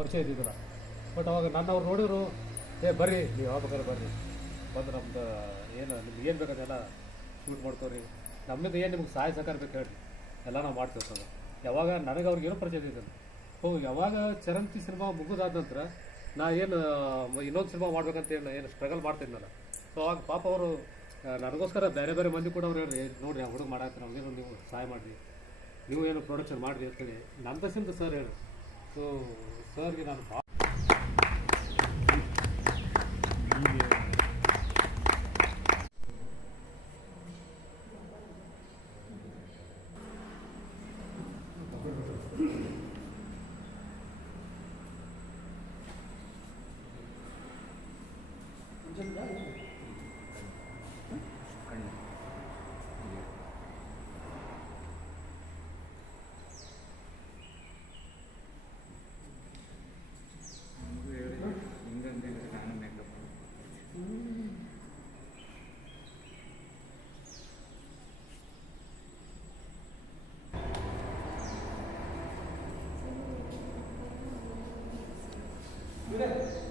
ಪರಿಚಯ ಇದ್ದಿದ್ದಿಲ್ಲ. ಬಟ್ ಅವಾಗ ನನ್ನವ್ರು ನೋಡಿದ್ರು, ಬರ್ರಿ ನೀವು ಯಾವಾಗ ಬರ್ರಿ ಬಂದು ನಮ್ದು ಏನು ನಿಮ್ಗೆ ಏನು ಬೇಕಂತೆಲ್ಲ ಶೂಟ್ ಮಾಡ್ಕೋರಿ, ನಮ್ಮಿಂದ ಏನು ನಿಮ್ಗೆ ಸಹಾಯ ಸಹಕಾರ ಬೇಕು ಹೇಳ್ರಿ, ಎಲ್ಲ ನಾವು ಮಾಡ್ತಿರ್ತದೆ. ಯಾವಾಗ ನನಗೆ ಅವ್ರಿಗೆ ಏನೋ ಪರಿಚಯ ಇದ್ದಿದ್ದು. ಯಾವಾಗ ಚರಂತಿ ಸಿನಿಮಾ ಮುಗಿದಾದ ನಂತರ ನಾ ಏನು ಇನ್ನೊಂದು ಸಿನಿಮಾ ಮಾಡ್ಬೇಕಂತ ಏನು ಸ್ಟ್ರಗಲ್ ಮಾಡ್ತಿದ್ನಲ್ಲ. ಸೊ ಅವಾಗ ಪಾಪ ಅವರು ನನಗೋಸ್ಕರ ಬೇರೆ ಬೇರೆ ಮಂದಿ ಕೂಡ ಅವ್ರು ಹೇಳ್ರಿ, ನೋಡಿರಿ ಆ ಹುಡುಗ ಮಾಡಾಕ್ತಾರೆ, ಅವ್ರಿಗೇನು ನೀವು ಸಹಾಯ ಮಾಡಿರಿ, ನೀವು ಏನು ಪ್ರೊಡಕ್ಷನ್ ಮಾಡಿರಿ ಅಂತೇಳಿ ನನ್ನ ಸಿಂತ ಸರ್ ಹೇಳಿ. ಸೊ ಸರ್ಗೆ ನಾನು Good.